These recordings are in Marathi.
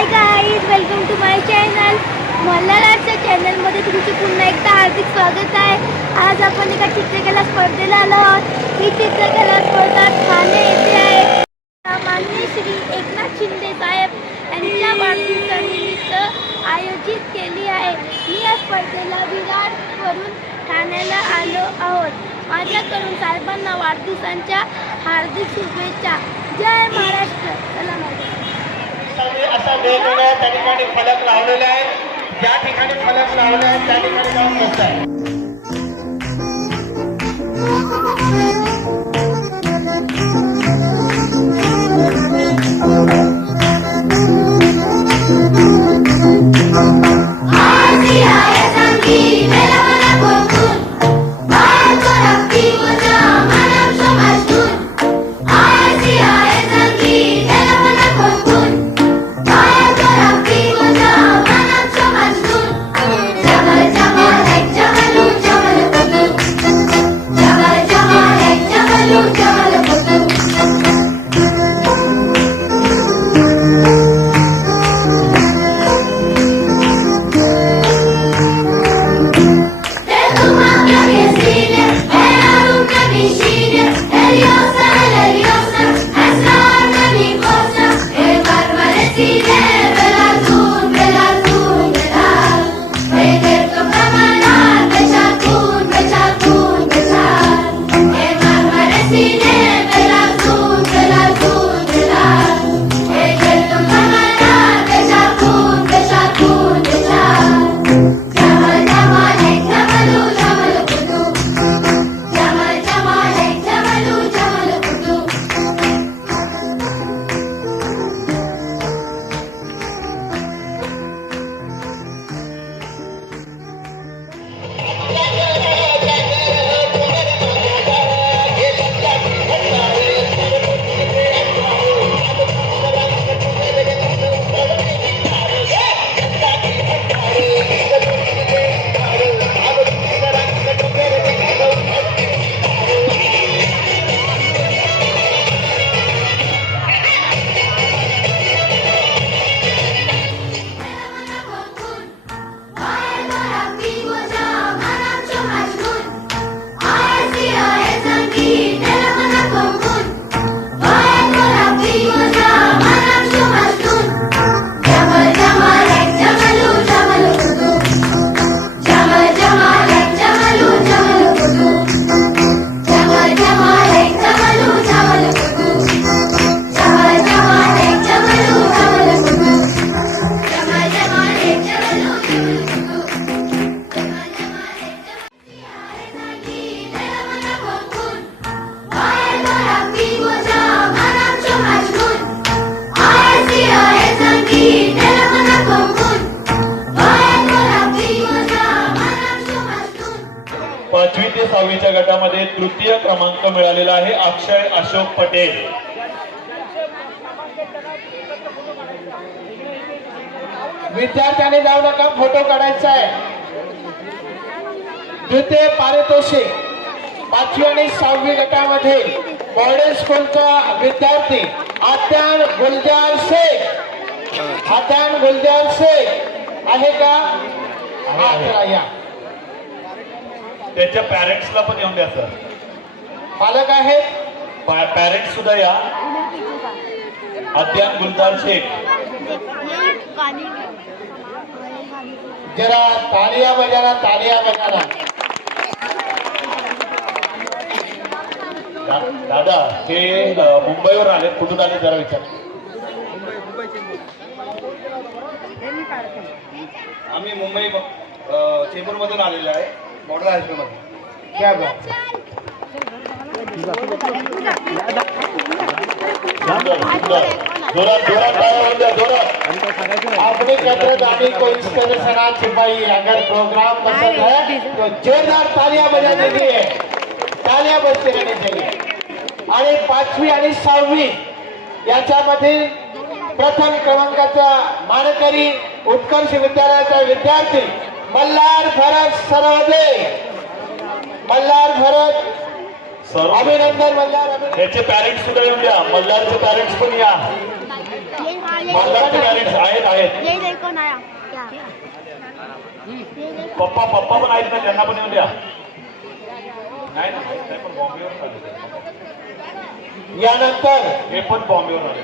High guys, welcome to my channel. Malhar आर्टच्या चॅनलमध्ये तुमचे पुन्हा एकदा हार्दिक स्वागत आहे. आज आपण एका चित्रकला स्पर्धेला आलो आहोत. ही चित्रकला स्पर्धा ठाणे येथे आहे. माननीय श्री एकनाथ शिंदे साहेब यांच्या वाढदिवसानिमित्त आयोजित केली आहे. मी या स्पर्धेला विरारवरून ठाण्याला आलो आहोत. माझ्याकडून साहेबांना वाढदिवसांच्या हार्दिक शुभेच्छा. जय महाराष्ट्र. चला माझ्या असा वेगवेगळ्या त्या ठिकाणी फलक लावलेले आहेत. ज्या ठिकाणी फलक लावले आहेत त्या ठिकाणी जाऊन बसताय. पाचवी ते 6वीच्या गटामध्ये तृतीय क्रमांक मिळालेला आहे अक्षय अशोक पटेल. विद्यार्थ्यांनी जाऊ नका, फोटो काढायचा आहे. द्वितीय पारितोषिक 5वी आणि 6वी गटामध्ये मॉडेल स्कूलचा विद्यार्थी आद्यान गुलजार शेख. आद्यान गुलजार शेख आहे का? या त्याच्या पॅरेंट्सला पण येऊन द्या सर. पालक आहेत, पॅरेंट्स सुद्धा या. अद्यान गुलजार शेख, जरा तालिया बजाना, तालिया बजाना. दादा हे मुंबईवर आले, कुठून आले जरा विचार. आम्ही मुंबई चेंबूर मधून आलेलो आहे, मॉडेल हायस्कूल मध्ये. क्या बात. अपनी कदरदानी को इस कदर सना छिपाई. अगर प्रोग्राम पसंद है तो जोरदार तालियां बजानी चाहिए, तालियां बजते रहनी चाहिए. आणि 5वी आणि 6वी याच्यामधील प्रथम क्रमांकाचा मानकरी उत्कर्ष विद्यालयाचा विद्यार्थी मल्हार भरत सरवदे. मल्हार भरत अभिनंदन. मल्हार त्याचे पॅरेंट्स सुद्धा येऊन द्या. मल्हारचे पॅरेंट्स पण या. मल्हारचे पॅरेंट्स आहेत. आहेत ये देखो नया क्या पप्पा पण आहेत ना, त्यांना पण येऊन द्या. नाही ना, ते पण बॉम्बेवर आले. यानंतर हे पण बॉम्बेवर आले.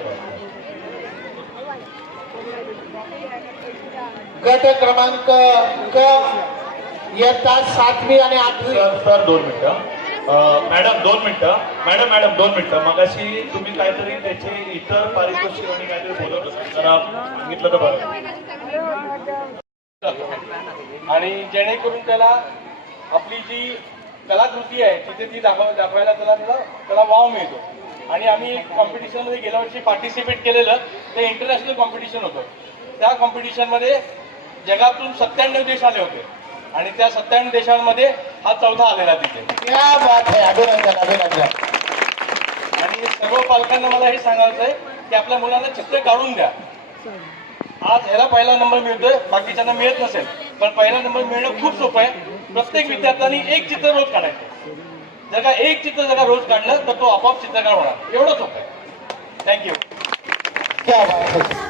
गट क्रमांक क इयत्ता 7वी आणि 8वी. सर 2 मिनिटं. मॅडम 2 मिनिटं. मॅडम 2 मिनिटं. मगाशी तुम्ही काहीतरी त्याचे इतर पारितोषिक आणि काहीतरी बोलत होते, जरा सांगितलं तर बरं. आणि जेणेकरून त्याला आपली जी कलाकृती आहे तिथे ती दाखवायला त्याला वाव मिळतो. आणि आम्ही कॉम्पिटिशनमध्ये गेल्या वर्षी पार्टिसिपेट केलेलं ते इंटरनॅशनल कॉम्पिटिशन होतं. त्या कॉम्पिटिशनमध्ये जगातून 97 देश आले होते आणि त्या 97 देशांमध्ये हा 4था आलेला तिथे. क्या बात आहे, अभिनंदन अभिनंदन. आणि सर्व पालकांना मला हे सांगायचं आहे की आपल्या मुलांना चित्र काढून द्या. आज ह्याला पहिला नंबर मिळतोय, बाकीच्यांना मिळत नसेल, पण पहिला नंबर मिळणं खूप सोपं आहे. प्रत्येक विद्यार्थ्यांनी एक चित्र रोज काढायचं. जर का एक चित्र रोज काढलं तर तो आपोआप चित्रकार होणार. एवढं सोपं आहे. थँक्यू. क्या बात आहे.